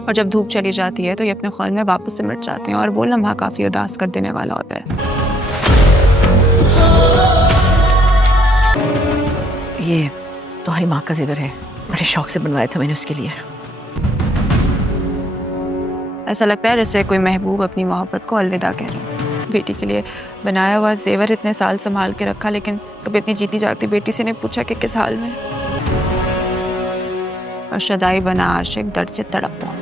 اور جب دھوپ چلی جاتی ہے تو یہ اپنے خیال میں واپس سے مٹ جاتے ہیں، اور وہ لمحہ کافی اداس کر دینے والا ہوتا ہے۔ یہ تمہاری ماں کا زیور ہے، بڑے شوق سے بنوایا تھا میں نے اس کے لیے۔ ایسا لگتا ہے جیسے کوئی محبوب اپنی محبت کو الوداع کہہ رہا ہے۔ بیٹی کے لیے بنایا ہوا زیور اتنے سال سنبھال کے رکھا، لیکن کبھی اپنی جیتی جاگتی بیٹی سے نہیں پوچھا کہ کس حال میں، اور شدائی بنا عاشق درد سے تڑپ ہو۔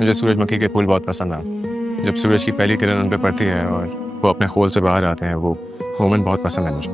مجھے سورج مکھی کے پھول بہت پسند ہیں۔ جب سورج کی پہلی کرن ان پہ پڑتی ہے اور وہ اپنے خول سے باہر آتے ہیں، وہ مومنٹ بہت پسند ہے مجھے۔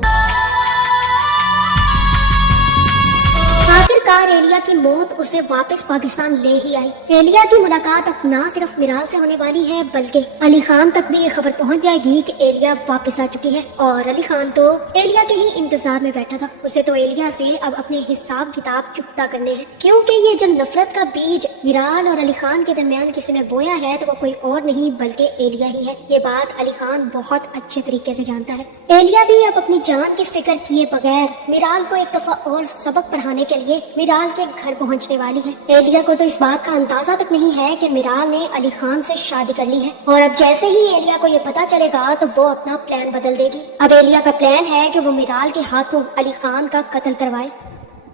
آخرکار ایلیا کی موت اسے واپس پاکستان لے ہی آئی۔ ایلیا کی ملاقات اب نہ صرف میرال سے ہونے والی ہے، بلکہ علی خان تک بھی یہ خبر پہنچ جائے گی کہ ایلیا واپس آ چکی ہے، اور علی خان تو ایلیا کے ہی انتظار میں بیٹھا تھا۔ اسے تو ایلیا سے اب اپنے حساب کتاب چکتا کرنے ہیں، کیونکہ یہ جو نفرت کا بیج میرال اور علی خان کے درمیان کسی نے بویا ہے تو وہ کوئی اور نہیں بلکہ ایلیا ہی ہے۔ یہ بات علی خان بہت اچھے طریقے سے جانتا ہے۔ ایلیا بھی اب اپنی جان کی فکر کیے بغیر میرال کو ایک دفعہ اور سبق پڑھانے کے لیے میرال کے گھر پہنچنے والی ہے۔ ایلیا کو تو اس بات کا اندازہ تک نہیں ہے کہ میرال نے علی خان سے شادی کر لی ہے، اور اب جیسے ہی ایلیا کو یہ پتا چلے گا تو وہ اپنا پلان بدل دے گی۔ اب ایلیا کا پلان ہے کہ وہ میرال کے ہاتھوں علی خان کا قتل کروائے،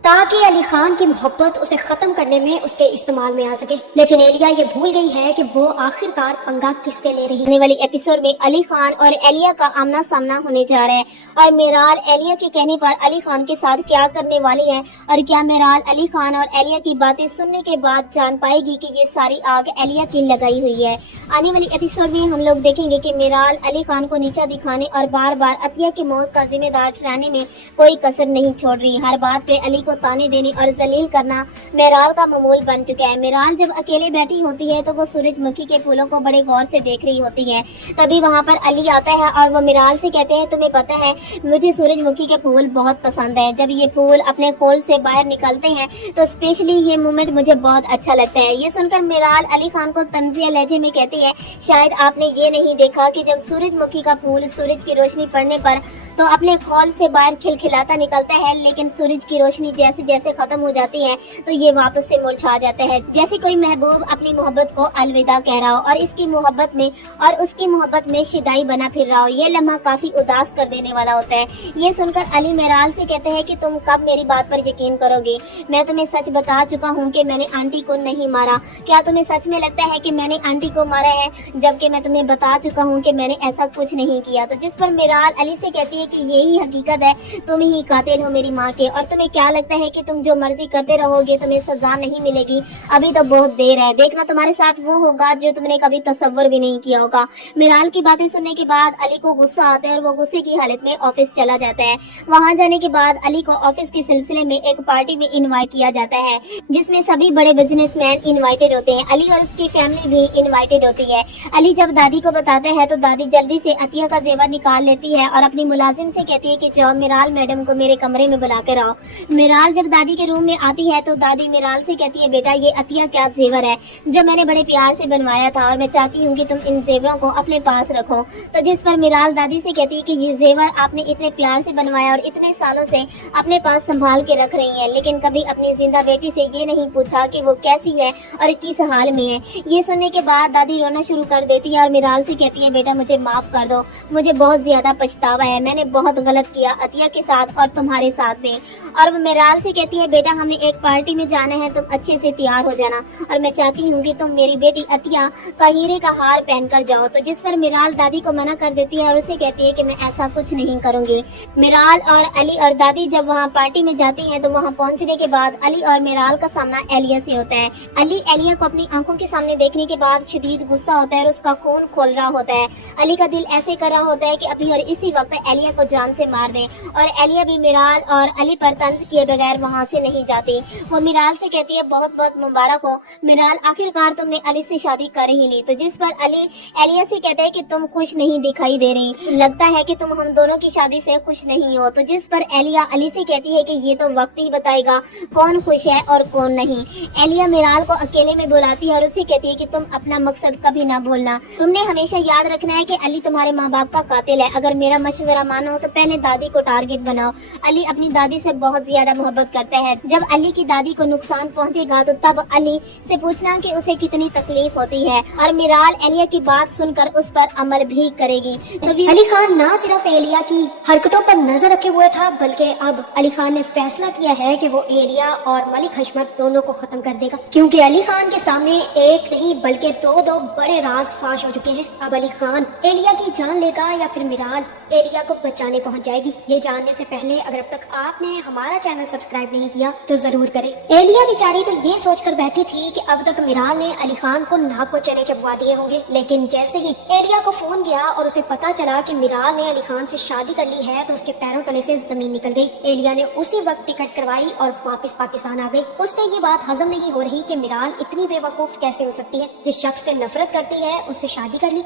تاکہ علی خان کی محبت اسے ختم کرنے میں اس کے استعمال میں آ سکے۔ لیکن ایلیا یہ بھول گئی ہے کہ وہ آخرکار پنگا کس سے لے رہی ہے۔ آنے والی ایپیسوڈ میں علی خان اور ایلیا کا آمنا سامنا ہونے جا رہا ہے، اور میرال ایلیا کے کہنے پر علی خان کے ساتھ کیا کرنے والی ہے، اور کیا میرال علی خان اور ایلیا کی باتیں سننے کے بعد جان پائے گی کہ یہ ساری آگ ایلیا کی لگائی ہوئی ہے۔ آنے والی ایپیسوڈ میں ہم لوگ دیکھیں گے کہ میرال علی خان کو نیچا دکھانے اور بار بار عطیہ کی موت کا ذمہ دار ٹھہرانے میں کوئی کسر نہیں چھوڑ رہی۔ ہر بات پہ علی کو تانے دینے اور ذلیل کرنا میرال کا معمول بن چکا ہے۔ میرال جب اکیلے بیٹھی ہوتی ہے تو وہ سورج مکھی کے پھولوں کو بڑے غور سے دیکھ رہی ہوتی ہے، تبھی وہاں پر علی آتا ہے اور وہ میرال سے کہتے ہیں تمہیں پتہ ہے مجھے سورج مکھی کے پھول بہت پسند ہے، جب یہ پھول اپنے خول سے باہر نکلتے ہیں تو اسپیشلی یہ مومنٹ مجھے بہت اچھا لگتا ہے۔ یہ سن کر میرال علی خان کو طنزیہ لہجے میں کہتی ہے شاید آپ نے یہ نہیں دیکھا کہ جب سورج مکھی کا پھول سورج کی روشنی پڑنے پر تو اپنے خول سے باہر کھلکھلاتا نکلتا ہے، لیکن سورج کی روشنی جیسے جیسے ختم ہو جاتی ہے تو یہ واپس سے مرجھا جاتا ہے، جیسے کوئی محبوب اپنی محبت کو الوداع کہہ رہا ہو اور اس کی محبت میں شدائی بنا پھر رہا ہو۔ یہ لمحہ کافی اداس کر دینے والا ہوتا ہے۔ یہ سن کر علی میرال سے کہتے ہیں کہ تم کب میری بات پر یقین کرو گے؟ میں تمہیں سچ بتا چکا ہوں کہ میں نے آنٹی کو نہیں مارا، کیا تمہیں سچ میں لگتا ہے کہ میں نے آنٹی کو مارا ہے، جبکہ میں تمہیں بتا چکا ہوں کہ میں نے ایسا کچھ نہیں کیا؟ تو جس پر میرال علی سے کہتی ہے کہ یہی حقیقت ہے، تم ہی قاتل ہو میری ماں کے، اور تمہیں کیا لگتا ہے کہ تم جو مرضی کرتے رہو گے تمہیں سزا نہیں ملے گی؟ ابھی تو بہت دیر ہے، دیکھنا تمہارے ساتھ وہ ہوگا جو تم نے کبھی تصور بھی نہیں کیا ہوگا۔ میرال کی باتیں سننے کے بعد علی کو غصہ آتا ہے اور وہ غصے کی حالت میں آفس چلا جاتا ہے۔ وہاں جانے کے بعد علی کو آفس کے سلسلے میں ایک پارٹی میں انوائٹ کیا جاتا ہے جس میں سبھی بڑے بزنس مین انوائٹڈ ہوتے ہیں، علی اور اس کی فیملی بھی انوائٹڈ ہوتی ہے۔ علی جب دادی کو بتاتا ہے تو دادی جلدی سے عطیہ کا زیور نکال لیتی ہے اور اپنی ملازم سے کہتی ہے کہ جاؤ میرال میڈم کو میرے کمرے میں بلا کر آؤ۔ میرال جب دادی کے روم میں آتی ہے تو دادی میرال سے کہتی ہے بیٹا یہ عطیہ کیا زیور ہے جو میں نے بڑے پیار سے بنوایا تھا، اور میں چاہتی ہوں کہ تم ان زیوروں کو اپنے پاس رکھو۔ تو جس پر میرال دادی سے کہتی ہے کہ یہ زیور آپ نے اتنے پیار سے بنوایا اور اتنے سالوں سے اپنے پاس سنبھال کے رکھ رہی ہیں، لیکن کبھی اپنی زندہ بیٹی سے یہ نہیں پوچھا کہ وہ کیسی ہے اور کس حال میں ہے۔ یہ سننے کے بعد دادی رونا شروع کر دیتی ہے اور میرال سے کہتی ہے بیٹا مجھے معاف کر دو، مجھے بہت زیادہ پچھتاوا ہے، میں نے بہت غلط کیا عطیہ کے ساتھ اور تمہارے ساتھ بھی۔ اور وہ میرال سے کہتی ہے بیٹا ہم نے ایک پارٹی میں جانا ہے، تم اچھے سے تیار ہو جانا، اور میں چاہتی ہوں کہ تم میری بیٹی عطیہ کا ہیرے کا ہار پہن کر جاؤ۔ تو جس پر میرال دادی کو منع کر دیتی ہے اور اسے کہتی ہے کہ میں ایسا کچھ نہیں کروں گی۔ میرال اور علی اور دادی جب وہاں پارٹی میں جاتی ہیں تو وہاں پہنچنے کے بعد علی اور میرال کا سامنا ایلیا سے ہوتا ہے۔ علی ایلیا کو اپنی آنکھوں کے سامنے دیکھنے کے بعد شدید غصہ ہوتا ہے اور اس کا خون کھول رہا ہوتا ہے۔ علی کا دل ایسے کر رہا ہوتا ہے کہ ابھی اور اسی وقت ایلیا کو جان سے مار دے، اور ایلیا بھی میرال اور علی پر طنز کیے بغیر وہاں سے نہیں جاتی۔ وہ میرال سے کہتی ہے بہت بہت مبارک ہو میرال، آخرکار تم نے علی سے شادی کر ہی لی۔ تو جس پر علی ایلیا سے کہتا ہے کہ تم خوش نہیں دکھائی دے رہی، لگتا ہے کہ تم ہم دونوں کی شادی سے خوش نہیں ہو۔ تو جس پر ایلیا علی سے کہتی ہے کہ یہ تو وقت ہی بتائے گا کون خوش ہے اور کون نہیں۔ ایلیا میرال کو اکیلے میں بلاتی ہے اور اسے کہتی ہے کہ تم اپنا مقصد کبھی نہ بھولنا، تم نے ہمیشہ یاد رکھنا ہے کہ علی تمہارے ماں باپ کا قاتل ہے، اگر میرا مشورہ مانو تو پہلے دادی کو ٹارگٹ بناؤ۔ علی اپنی دادی سے بہت زیادہ मोहब्बत करता है। जब अली की दादी को नुकसान पहुंचेगा तो तब अली से पूछना कि उसे कितनी तकलीफ होती है और मिराल एलिया की बात सुनकर उस पर अमल भी करेगी। तो अली खान ना सिर्फ एलिया की हरकतों पर नजर रखे हुए था, बल्कि अब अली खान ने फैसला किया है कि वो एलिया और मलिक हशमत दोनों को खत्म कर देगा, क्योंकि अली खान के सामने एक नहीं बल्कि दो बड़े राज फाश हो चुके हैं। अब अली खान एलिया की जान लेगा या फिर मिराल एलिया को बचाने पहुंच जाएगी। ये जानने से पहले अगर अब तक आपने हमारा चैनल सब्सक्राइब नहीं किया तो जरूर करें। एलिया बेचारी तो ये सोचकर बैठी थी कि अब तक मिराल ने अली खान को नाक को चने चबवा दिए होंगे, लेकिन जैसे ही एलिया को फोन गया और उसे पता चला कि मिराल ने अली खान से शादी कर ली है तो उसके पैरों तले से जमीन निकल गई। एलिया ने उसी वक्त टिकट करवाई और वापस पाकिस्तान आ गई। उससे ये बात हजम नहीं हो रही कि मिराल इतनी बेवकूफ कैसे हो सकती है, जिस शख्स से नफरत करती है उससे शादी कर ली।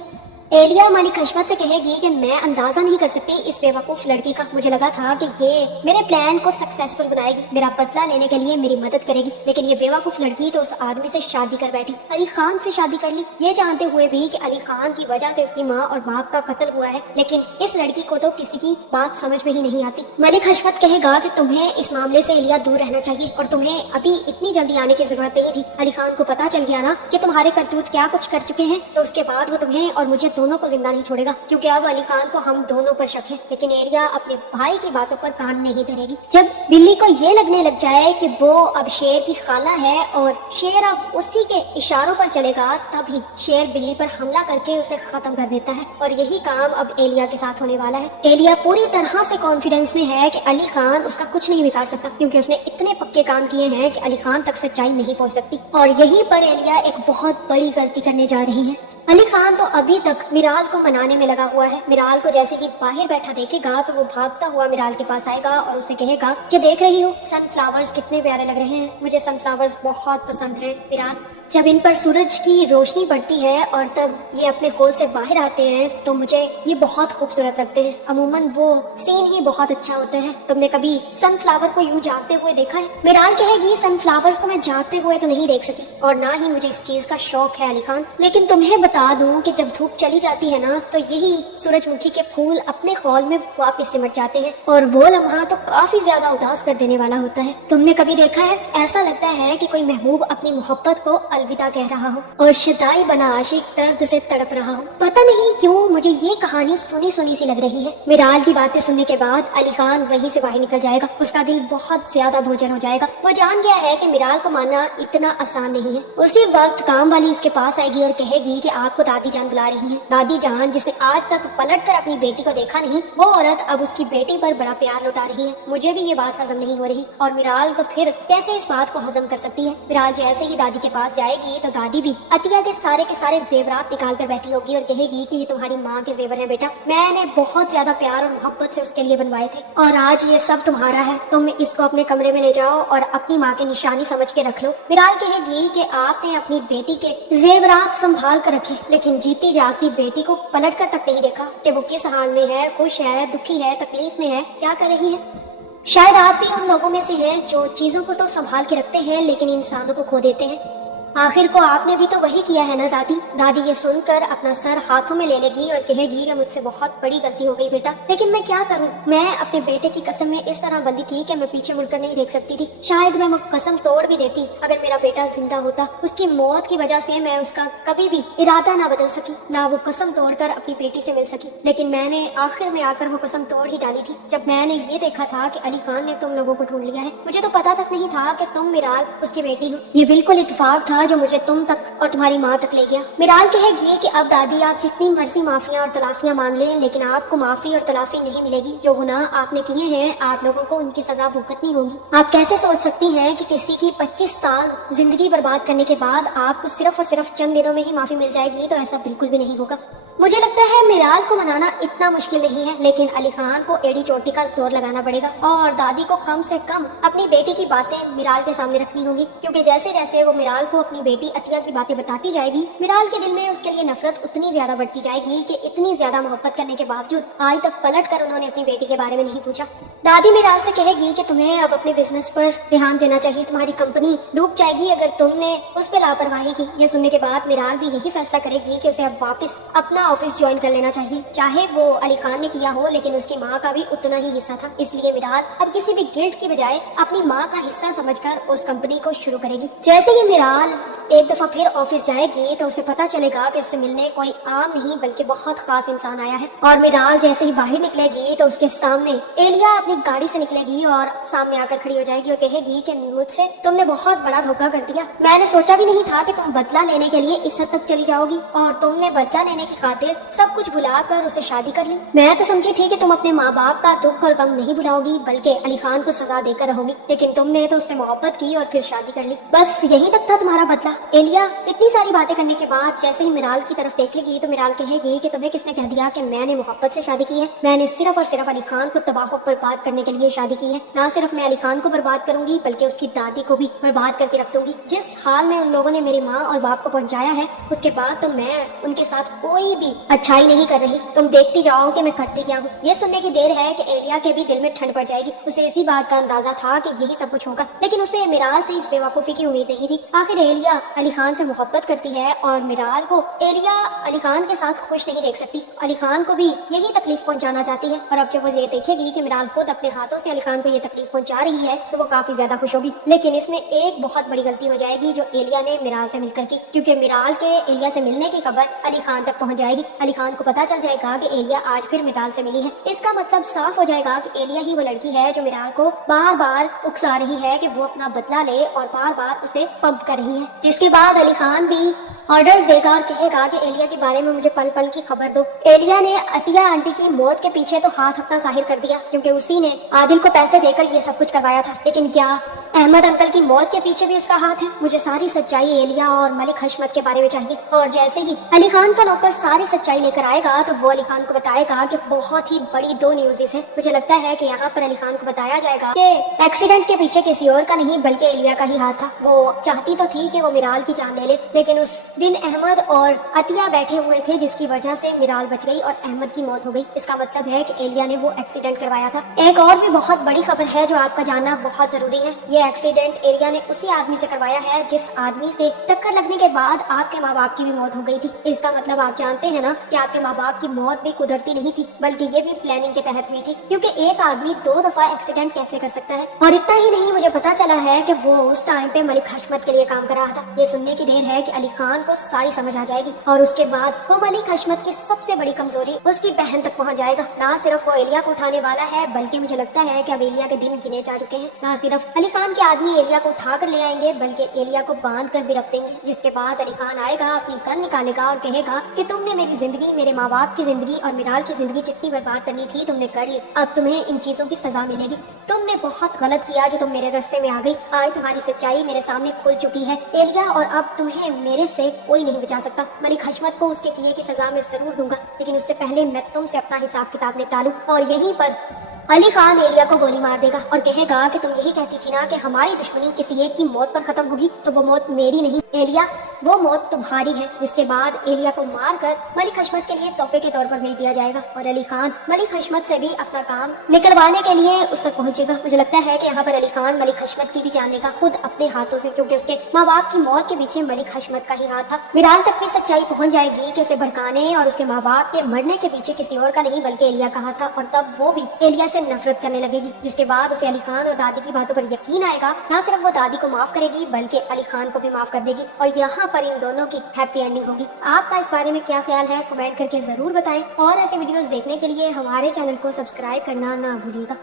एलिया मलिक हशमत से कहेगी कि मैं अंदाजा नहीं कर सकती इस बेवकूफ लड़की का, मुझे लगा था कि ये मेरे प्लान को सक्सेसफुल बनाएगी, मेरा बदला लेने के लिए मेरी मदद करेगी, लेकिन ये बेवकूफ लड़की तो उस आदमी से शादी कर बैठी, अली खान से शादी कर ली, ये जानते हुए भी कि अली खान की वजह से उसकी माँ और बाप का कत्ल हुआ है। लेकिन इस लड़की को तो किसी की बात समझ में ही नहीं आती। मलिक हशमत कहेगा कि तुम्हें इस मामले से एलिया दूर रहना चाहिए और तुम्हें अभी इतनी जल्दी आने की जरूरत नहीं थी। अली खान को पता चल गया ना कि तुम्हारे करतूत क्या कुछ कर चुके हैं, तो उसके बाद वो तुम्हें और मुझे दोनों को जिंदा नहीं छोड़ेगा, क्योंकि अब अली खान को हम दोनों पर शक है। लेकिन एलिया अपने भाई की बातों पर कान नहीं धरेगी। जब बिल्ली को ये लगने लग जाए कि वो अब शेर की खाला है और शेर अब उसी के इशारों पर चलेगा, तभी शेर बिल्ली पर हमला करके उसे खत्म कर देता है और यही काम अब एलिया के साथ होने वाला है। एलिया पूरी तरह से कॉन्फिडेंस में है कि अली खान उसका कुछ नहीं बिगाड़ सकता, क्योंकि उसने इतने पक्के काम किए हैं कि अली खान तक सच्चाई नहीं पहुंच सकती। और यहीं पर एलिया एक बहुत बड़ी गलती करने जा रही है। अली खान तो अभी तक मिराल को मनाने में लगा हुआ है। मिराल को जैसे ही बाहर बैठा देखेगा तो वो भागता हुआ मिराल के पास आएगा और उसे कहेगा कि देख रही हो सनफ्लावर्स कितने प्यारे लग रहे हैं, मुझे सनफ्लावर्स बहुत पसंद है मिराल। जब इन पर सूरज की रोशनी पड़ती है और तब ये अपने खोल से बाहर आते हैं तो मुझे ये बहुत खूबसूरत लगते हैं। अमूमन वो सीन ही बहुत अच्छा होता है। तुमने कभी सनफ्लावर को यूं जागते हुए देखा है? मिराल कहेगी सनफ्लावर्स को मैं जागते हुए तो नहीं देख सकी और ना ही मुझे इस चीज का शौक है अली खान, लेकिन तुम्हें बता दूं कि जब धूप चली जाती है ना तो यही सूरजमुखी के फूल अपने खोल में वापस सिमट जाते हैं और वो लम्हा तो काफी ज्यादा उदास कर देने वाला होता है। तुमने कभी देखा है? ऐसा लगता है कि कोई महबूब अपनी मोहब्बत को अलविदा कह रहा हो और शिदाई बना आशिक दर्द से तड़प रहा हो। पता नहीं क्यों मुझे ये कहानी सुनी सुनी सी लग रही है। मिराल की बातें सुनने के बाद अली खान वहीं से बाहर निकल जाएगा। उसका दिल बहुत ज्यादा भोजन हो जाएगा। वो जान गया है कि मिराल को मानना इतना आसान नहीं है। उसी वक्त काम वाली उसके पास आएगी और कहेगी कि आपको दादी जान बुला रही है। दादी जान जिसने आज तक पलट कर अपनी बेटी को देखा नहीं, वो औरत अब उसकी बेटी पर बड़ा प्यार लुटा रही है। मुझे भी ये बात हजम नहीं हो रही और मिराल तो फिर कैसे इस बात को हजम कर सकती है। मिराल जैसे ही दादी के पास जाएगी तो दादी भी अतिया के सारे जेवरात निकाल कर बैठी होगी और कहेगी कि ये तुम्हारी माँ के जेवर है बेटा, मैंने बहुत ज्यादा प्यार और मोहब्बत से उसके लिए बनवाए थे और आज ये सब तुम्हारा है। तुम इसको अपने कमरे में ले जाओ और अपनी माँ की निशानी समझ के रख लो। मिराल कहेगी कि आपने अपनी बेटी के जेवरात संभाल कर रखे, लेकिन जीती जागती बेटी को पलट कर तक नहीं देखा कि वो किस हाल में है, खुश है, दुखी है, तकलीफ में है, क्या कर रही है। शायद आप भी उन लोगों में से हैं जो चीजों को तो संभाल के रखते हैं लेकिन इंसानों को खो देते हैं। आखिर को आपने भी तो वही किया है ना दादी। दादी ये सुनकर अपना सर हाथों में ले लेगी और कहेगी कि मुझसे बहुत बड़ी गलती हो गई बेटा, लेकिन मैं क्या करूं? मैं अपने बेटे की कसम में इस तरह बंधी थी कि मैं पीछे मुड़कर नहीं देख सकती थी। शायद मैं कसम तोड़ भी देती अगर मेरा बेटा जिंदा होता। उसकी मौत की वजह से मैं उसका कभी भी इरादा ना बदल सकी, ना वो कसम तोड़कर अपनी बेटी से मिल सकी। लेकिन मैंने आखिर में आकर वो कसम तोड़ ही डाली थी जब मैंने ये देखा था कि अली खान ने तुम लोगों को ढूंढ लिया है। मुझे तो पता तक नहीं था कि तुम मिराल उसकी बेटी हो। ये बिल्कुल इत्तेफाक था जो मुझे तुम तक और तुम्हारी माँ तक ले गया। मिराल कहेगी कि अब दादी आप जितनी मर्जी माफियाँ और तलाफियाँ मांग लें, लेकिन आपको माफी और तलाफी नहीं मिलेगी। जो गुनाह आपने किए हैं आप लोगों को उनकी सजा भुगतनी होगी। आप कैसे सोच सकती हैं कि किसी की 25 साल जिंदगी बर्बाद करने के बाद आपको सिर्फ और सिर्फ चंद दिनों में ही माफी मिल जाएगी? तो ऐसा बिल्कुल भी नहीं होगा। मुझे लगता है मिराल को मनाना इतना मुश्किल नहीं है, लेकिन अली खान को एड़ी चोटी का जोर लगाना पड़ेगा और दादी को कम से कम अपनी बेटी की बातें मिराल के सामने रखनी होगी, क्योंकि जैसे जैसे वो मिराल को अपनी बेटी अतिया की बातें बताती जाएगी, मिराल के दिल में उसके लिए नफरत उतनी ज्यादा बढ़ती जाएगी कि इतनी ज्यादा मोहब्बत करने के बावजूद आज तक पलट कर उन्होंने अपनी बेटी के बारे में नहीं पूछा। दादी मिराल से कहेगी कि तुम्हें अब अपने बिजनेस पर ध्यान देना चाहिए, तुम्हारी कंपनी डूब जाएगी अगर तुमने उस पर लापरवाही की। यह सुनने के बाद मिराल भी यही फैसला करेगी कि उसे अब वापस अपना ऑफिस ज्वाइन कर लेना चाहिए। चाहे वो अली खान ने किया हो, लेकिन उसकी माँ का भी उतना ही हिस्सा था, इसलिए मिराल अब किसी भी गिल्ट की बजाय अपनी माँ का हिस्सा समझकर उस कंपनी को शुरू करेगी। जैसे ही मिराल एक दफा फिर ऑफिस जाएगी तो उसे पता चलेगा कि उससे मिलने कोई आम नहीं बल्कि बहुत खास इंसान आया है। और मिराल जैसे ही बाहर निकलेगी तो उसके सामने एलिया अपनी गाड़ी से निकलेगी और सामने आकर खड़ी हो जाएगी और कहेगी कि मुझसे तुमने बहुत बड़ा धोखा कर दिया। मैंने सोचा भी नहीं था कि तुम बदला लेने के लिए इस हद तक चली जाओगी, और तुमने बदला लेने की खातिर सब कुछ भुलाकर उसे शादी कर ली। मैं तो समझी थी कि तुम अपने माँ बाप का दुख और गम नहीं भुलाओगी बल्कि अली खान को सजा देकर रहोगी, लेकिन तुमने तो उससे मोहब्बत की और फिर शादी कर ली। बस यही तक था तुम्हारा बदला। एलिया इतनी सारी बातें करने के बाद जैसे ही मिराल की तरफ देखेगी तो मिराल कहेगी कि तुम्हें किसने कह दिया कि मैंने मोहब्बत से शादी की है? मैंने सिर्फ और सिर्फ अली खान को तबाह बर्बाद करने के लिए शादी की है। ना सिर्फ मैं अली खान को बर्बाद करूंगी बल्कि उसकी दादी को भी बर्बाद करके रख दूंगी। जिस हाल में उन लोगों ने मेरी माँ और बाप को पहुंचाया है, उसके बाद तो मैं उनके साथ कोई भी अच्छाई नहीं कर रही। तुम देखती जाओ कि मैं करती क्या हूँ। ये सुनने की देर है कि एलिया के भी दिल में ठंड पड़ जाएगी। उसे इसी बात का अंदाजा था कि यही सब कुछ होगा, लेकिन उसे मिराल से इस बेवकूफी की उम्मीद नहीं थी। आखिर एलिया अली खान से मोहब्बत करती है और मिराल को एलिया अली खान के साथ खुश नहीं देख सकती। अली खान को भी यही तकलीफ पहुंचाना चाहती है, और अब जब वो ये देखेगी कि मिराल खुद अपने हाथों से अली खान को ये तकलीफ पहुंचा रही है तो वो काफी ज्यादा खुश होगी। लेकिन इसमें एक बहुत बड़ी गलती हो जाएगी जो एलिया ने मिराल से मिलकर की, क्योंकि मिराल के एलिया से मिलने की खबर अली खान तक पहुंच जाएगी। अली खान को पता चल जाएगा कि एलिया आज फिर मिराल से मिली है। इसका मतलब साफ हो जाएगा कि एलिया ही वो लड़की है जो मिराल को बार बार उकसा रही है कि वो अपना बदला ले और बार बार उसे पंप कर रही है। जिसके बाद अली खान भी ऑर्डर्स देगा और कहेगा कि एलिया के बारे में मुझे पल पल की खबर दो। एलिया ने अतिया आंटी की मौत के पीछे तो हाथ अपना जाहिर कर दिया, क्योंकि उसी ने आदिल को पैसे देकर ये सब कुछ करवाया था, लेकिन क्या अहमद अंकल की मौत के पीछे भी उसका हाथ है? मुझे सारी सच्चाई एलिया और मलिक हशमत के बारे में चाहिए। और जैसे ही अली खान का नौकर सारी सच्चाई लेकर आएगा तो वो अली खान को बताएगा कि बहुत ही बड़ी दो न्यूज़ है। मुझे लगता है कि यहाँ पर अली खान को बताया जाएगा कि एक्सीडेंट के पीछे किसी और का नहीं बल्कि एलिया का ही हाथ था। वो चाहती तो थी कि वो मिराल की जान ले ले, लेकिन उस दिन अहमद और अतिया बैठे हुए थे जिसकी वजह से मिराल बच गई और अहमद की मौत हो गई। इसका मतलब है कि एलिया ने वो एक्सीडेंट करवाया था। एक और भी बहुत बड़ी खबर है जो आपका जानना बहुत जरूरी है। ये एक्सीडेंट एलिया ने उसी आदमी से करवाया है जिस आदमी से टक्कर लगने के बाद आपके माँ बाप की भी मौत हो गई थी। इसका मतलब आप जानते हैं ना कि आपके माँ बाप की मौत भी कुदरती नहीं थी बल्कि ये भी प्लानिंग के तहत हुई थी, क्योंकि एक आदमी 2 दफा एक्सीडेंट कैसे कर सकता है। और इतना ही नहीं, मुझे पता चला है कि वो उस टाइम पे मलिक हशमत के लिए काम कर रहा था। ये सुनने की देर है कि अली खान को सारी समझ आ जाएगी और उसके बाद वो मलिक हशमत की सबसे बड़ी कमजोरी उसकी बहन तक पहुंच जाएगा। ना सिर्फ वो एलिया को उठाने वाला है बल्कि मुझे लगता है कि अब एलिया के दिन गिने जा चुके हैं। ना सिर्फ अली खान के आदमी एलिया को उठा कर ले आएंगे बल्कि एलिया को बांध कर भी रख देंगे। जिसके बाद अली खान आएगा, अपनी गन निकालेगा और कहेगा कि तुमने मेरी जिंदगी, मेरे माँ बाप की जिंदगी और मिराल की जिंदगी जितनी बर्बाद करनी थी तुमने कर ली। अब तुम्हें इन चीजों की सजा मिलेगी। तुमने बहुत गलत किया जो तुम मेरे रास्ते में आ गई। आज तुम्हारी सच्चाई मेरे सामने खुल चुकी है एलिया, और अब तुम्हें मेरे से कोई नहीं बचा सकता। मलिक हशमत को उसके किए की सजा मैं जरूर दूंगा, लेकिन उससे पहले मैं तुमसे अपना हिसाब किताब निपटा लूं। और यहीं पर अली खान एलिया को गोली मार देगा और कहेगा कि तुम यही कहती थी ना कि हमारी दुश्मनी किसी एक की मौत पर खत्म होगी, तो वो मौत मेरी नहीं एलिया, वो मौत तुम्हारी है। जिसके बाद एलिया को मारकर मलिक हशमत के लिए तोहफे के तौर पर भेज दिया जाएगा और अली खान मलिक हशमत से भी अपना काम निकलवाने के लिए उस तक पहुंचेगा। मुझे लगता है कि यहाँ पर अली खान मलिक हशमत की भी जान लेगा खुद अपने हाथों से, क्योंकि उसके माँ बाप की मौत के पीछे मलिक हशमत का ही हाथ था। मिराल तक भी सच्चाई पहुंच जाएगी कि उसे भड़काने और उसके माँ बाप के मरने के पीछे किसी और का नहीं बल्कि एलिया का हाथ था, और तब वो भी एलिया से नफरत करने लगेगी। जिसके बाद उसे अली खान और दादी की बातों पर यकीन आएगा। न सिर्फ वो दादी को माफ करेगी बल्कि अली खान को भी माफ कर देगी और यहाँ पर इन दोनों की हैप्पी एंडिंग होगी। आपका इस बारे में क्या ख्याल है कमेंट करके जरूर बताएं, और ऐसे वीडियोस देखने के लिए हमारे चैनल को सब्सक्राइब करना ना भूलिएगा।